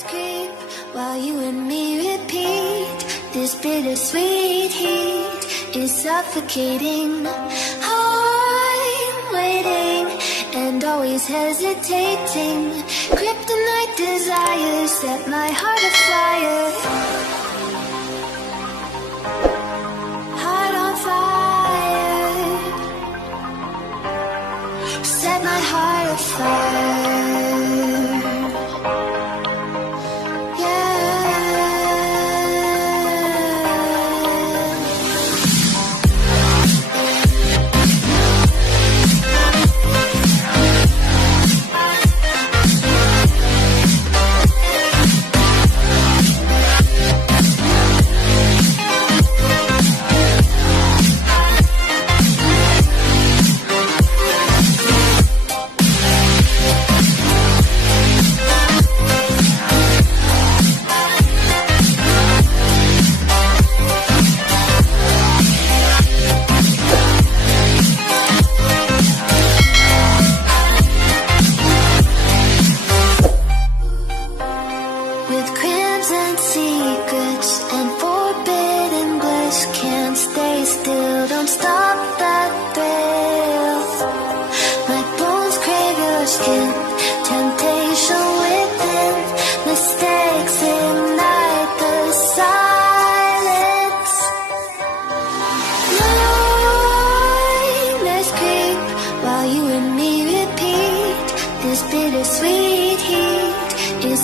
Let's creep while you and me repeat. This bittersweet heat is suffocating. I'm waiting and always hesitating. Kryptonite desires set my heart afire. Heart on fire. Set my heart afire.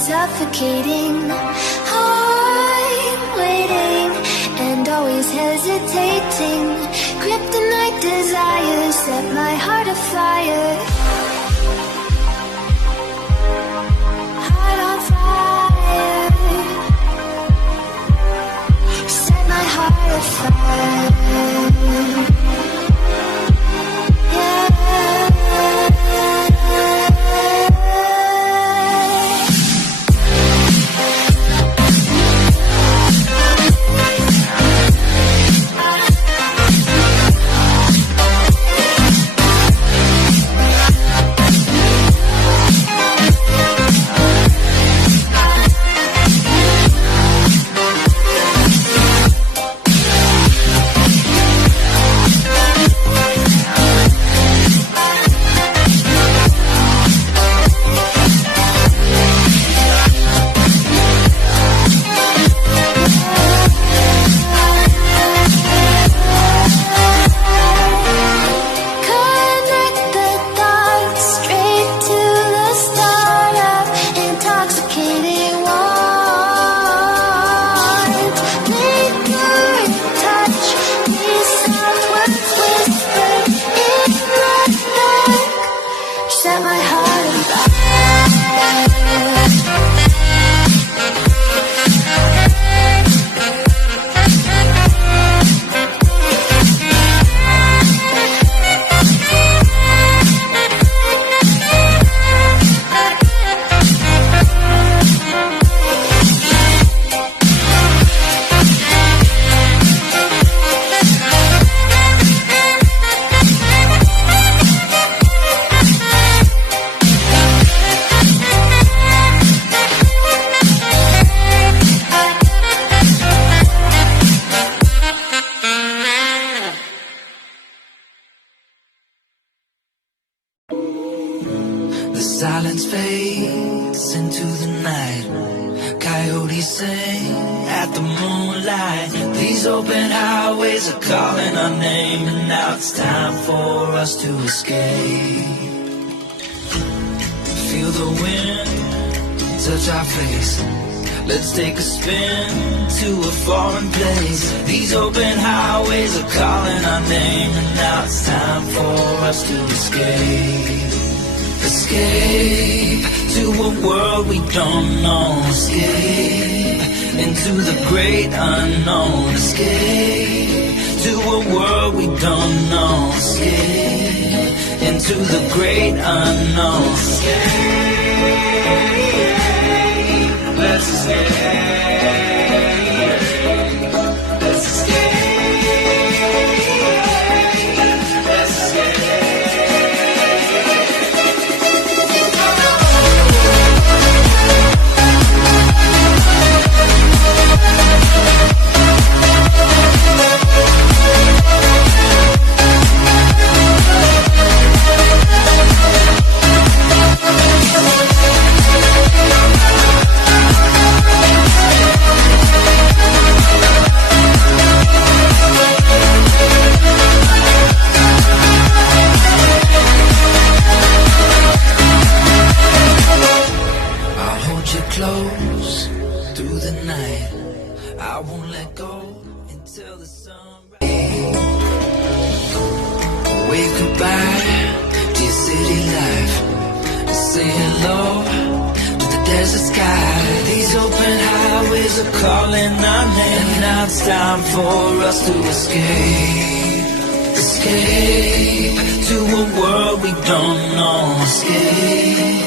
Suffocating. I'm waiting and always hesitating. Kryptonite desires set my heart afire. Heart on fire. Set my heart afire. Silence fades into the night. Coyotes sing at the moonlight. These open highways are calling our name, and now it's time for us to escape. Feel the wind touch our face. Let's take a spin to a foreign place. These open highways are calling our name, and now it's time for us to escape. Escape to a world we don't know. Escape into the great unknown. Escape to a world we don't know. Escape into the great unknown. Escape, let's escape. Let's escape. Let's escape. goodbye to your city life and say hello to the desert sky. These open highways are calling our name, and now it's time for us to escape. Escape to a world we don't know. Escape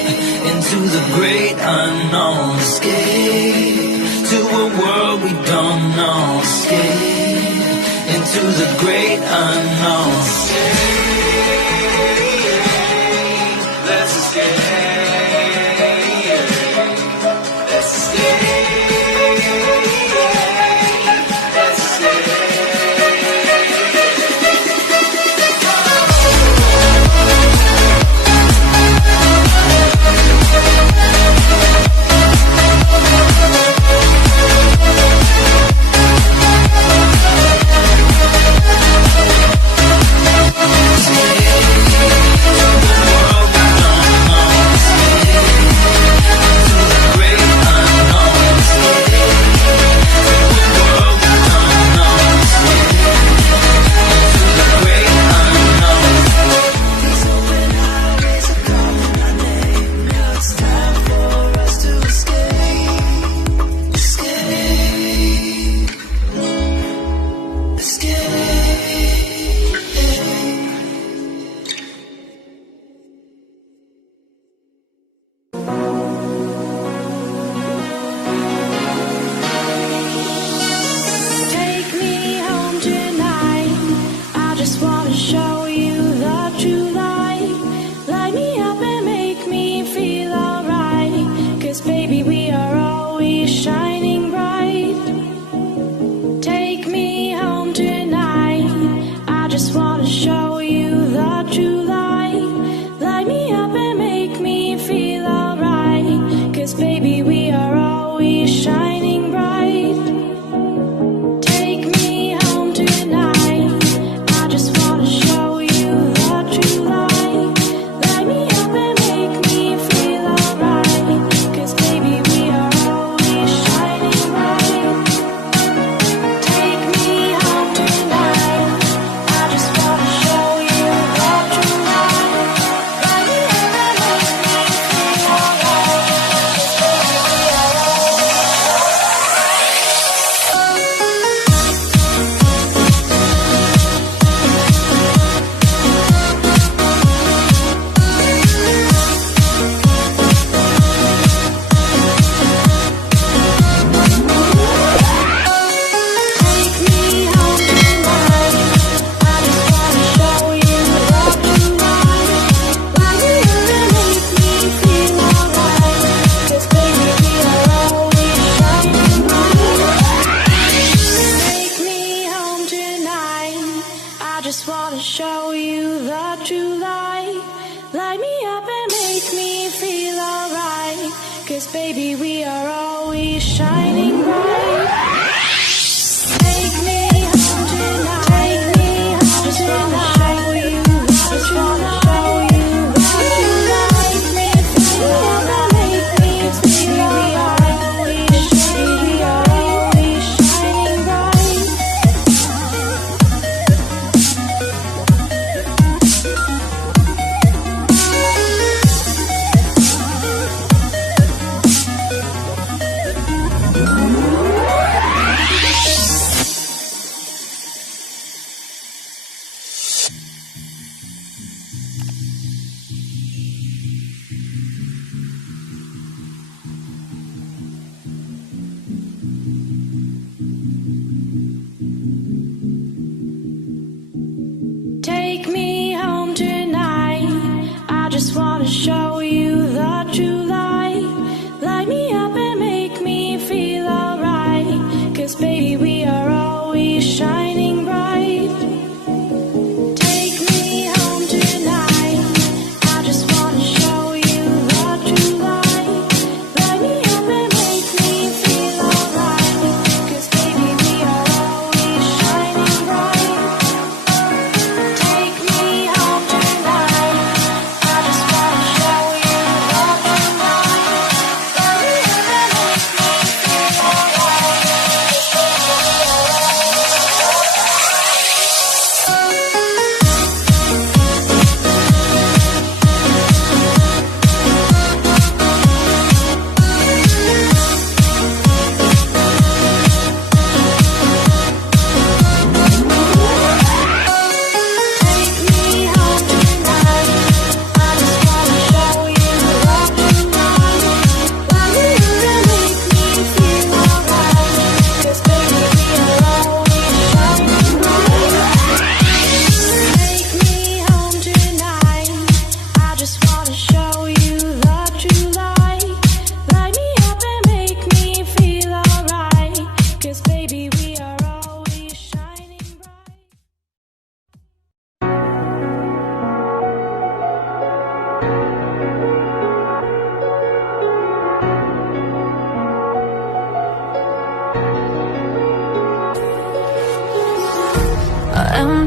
into the great unknown. Escape to a world we don't know. Escape into the great unknown. Escape, let's escape. Let's escape.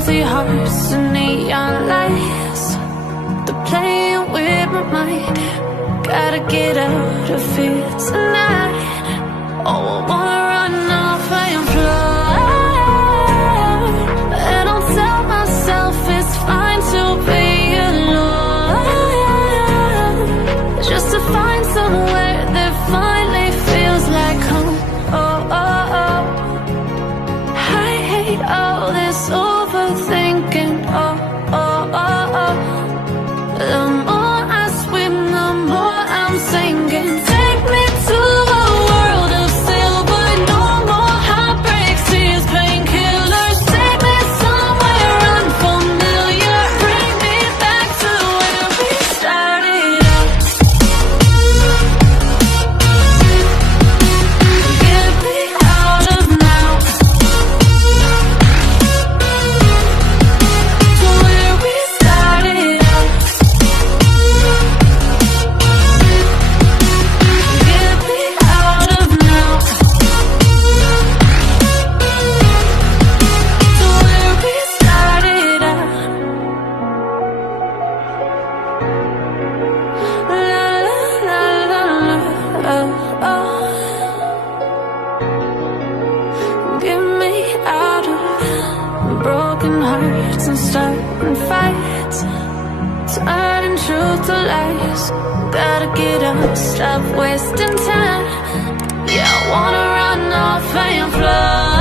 empty hearts and neon lights. They're playing with my mind. Gotta get out of here tonight. Oh, I wanna run off and fly. And I'll tell myself it's fine to be alone, just to find somewhere that finally feels like home. Oh, oh, oh. I hate all this overthinking. Oh, oh, oh, oh. The more I swim, the more I'm sinking. Take me to a world of silver, no more heartbreaks, tears, painkillers. Take me somewhere unfamiliar, bring me back to where we started out. Get me out of now, to where we started out. Get me out of now, to where we started out. La la la la la, oh, oh. Get me out of broken hearts and starting fights, turning truth to lies. Gotta get up, stop wasting time. Yeah, I wanna run off and fly.